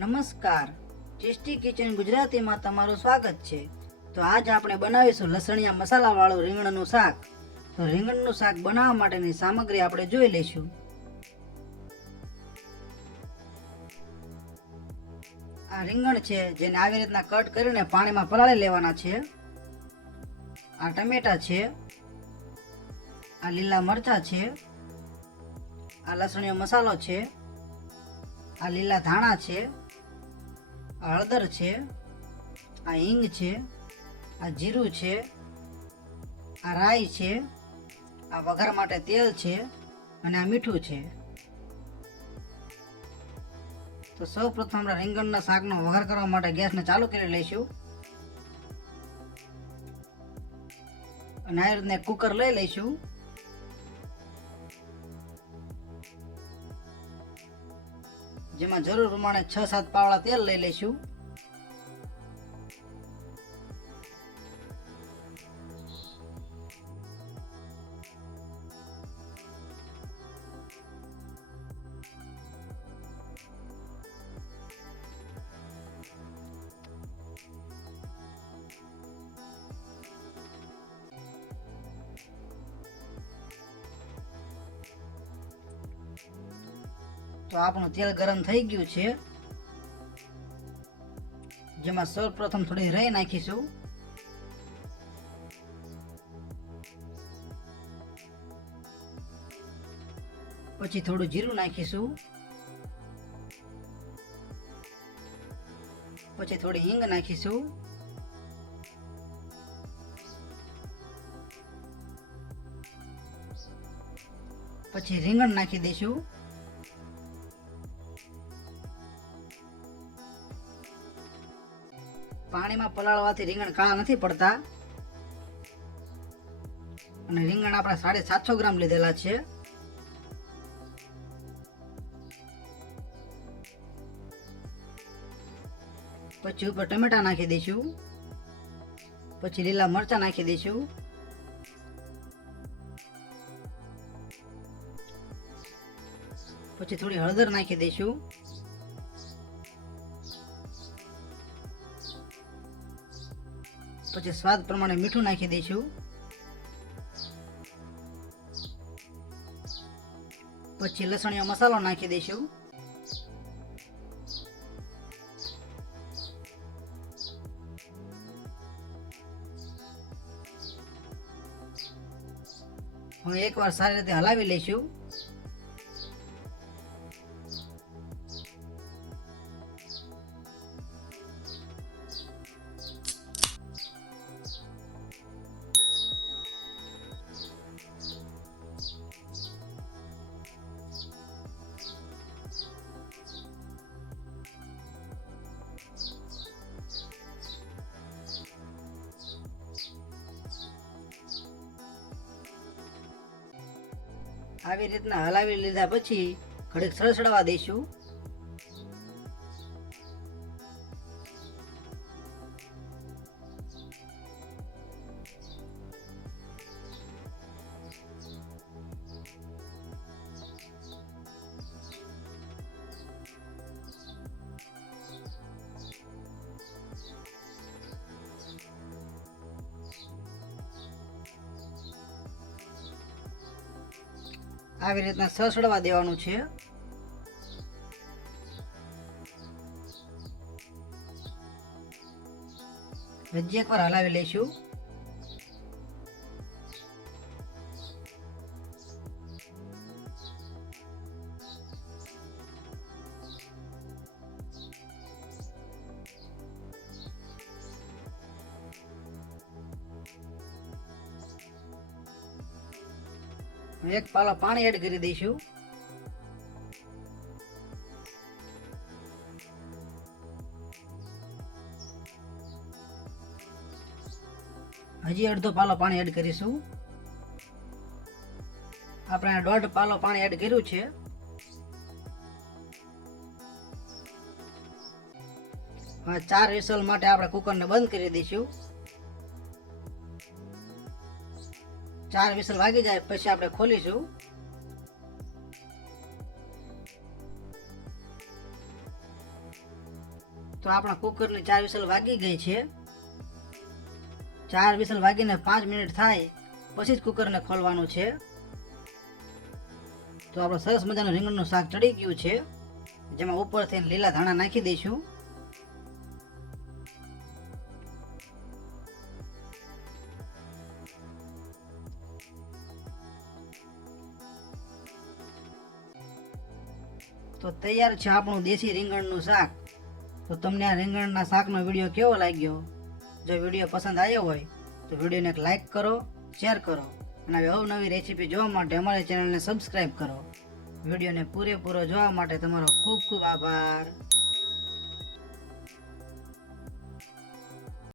નમસ્કાર, tasty kitchen ગુજરાતીમાં તમારું સ્વાગત છે. તો આજ આપણે બનાવીશું લસણિયા મસાલાવાળું રીંગણનું શાક. તો રીંગણનું શાક બનાવવા માટેની સામગ્રી આપણે જોઈ લઈશું. આ રીંગણ છે, જેને આવી રીતના કટ કરીને પાણીમાં પલાળી લેવાના છે. આ ટમેટા છે, આ લીલા મરચાં છે, આ લસણિયો મસાલો છે, આ લીલા ધાણા છે, આ હળદર છે, આ હિંગ છે, આ જીરું છે, આ રાઈ છે, આ વઘાર માટે તેલ છે અને આ મીઠું છે. તો સૌ પ્રથમ આપણે રીંગણના શાકનો વઘાર કરવા માટે ગેસને ચાલુ કરી લઈશું અને આ રીતના કુકર લઈ લઈશું. જેમાં જરૂર પ્રમાણે 6-7 પાવડા તેલ લઈ લઈશું. તો આપણું તેલ ગરમ થઈ ગયું છે. જેમાં સૌપ્રથમ થોડી રાઈ નાખીશું. પછી થોડું જીરું નાખીશું. પછી થોડી હિંગ નાખીશું. પછી રીંગણ નાખી દઈશું. પાણીમાં પલાળવાથી રીંગણ કાળા નથી પડતા. અને રીંગણ આપણે 750 ગ્રામ લીધેલા છે. પછી ઉપર ટમેટા નાખી દઈશું. પછી લીલા મરચાં નાખી દઈશું. પછી થોડી હળદર નાખી દઈશું. પછી સ્વાદ પ્રમાણે મીઠું નાખી દઈશું. પછી લસણિયો મસાલો નાખી દઈશું. હવે એકવાર સારી રીતે હલાવી લઈશું. આવી રીતના હલાવી લીધા પછી ઘડીક સળસળવા દઈશું. આવી રીતના સળસળવા દેવાનું છે. હજી એકવાર હલાવી લઈશું. એક પાલો પાણી એડ કરી દઈશું. હજી અડધો પાલો પાણી એડ કરીશું. આપણે 1.5 પાલો પાણી એડ કર્યું છે. હવે 4 વિસલ માટે આપણે કુકરને બંધ કરી દઈશું. 4 વિસલ વાગી જાય પછી આપણે ખોલીશું. તો આપણા કુકરની 4 વિસલ વાગી ગઈ છે. 4 વિસલ વાગીને 5 મિનિટ થાય પછી જ કુકરને ખોલવાનું છે. તો આપણે સરસ મજાનું રીંગણનું શાક ચડી ગયું છે, જેમાં ઉપરથી લીલા ધાણા નાખી દઈશું. તો તૈયાર છે આપણું દેશી રીંગણનું શાક. તો તમને આ રીંગણના શાકનો વિડીયો કેવો લાગ્યો? જો વિડીયો પસંદ આવ્યો હોય તો વિડીયોને એક લાઈક કરો, શેર કરો અને આવી અવનવી રેસીપી જોવા માટે અમારી ચેનલને સબસ્ક્રાઈબ કરો. વિડીયોને પૂરેપૂરો જોવા માટે તમારો ખૂબ ખૂબ આભાર.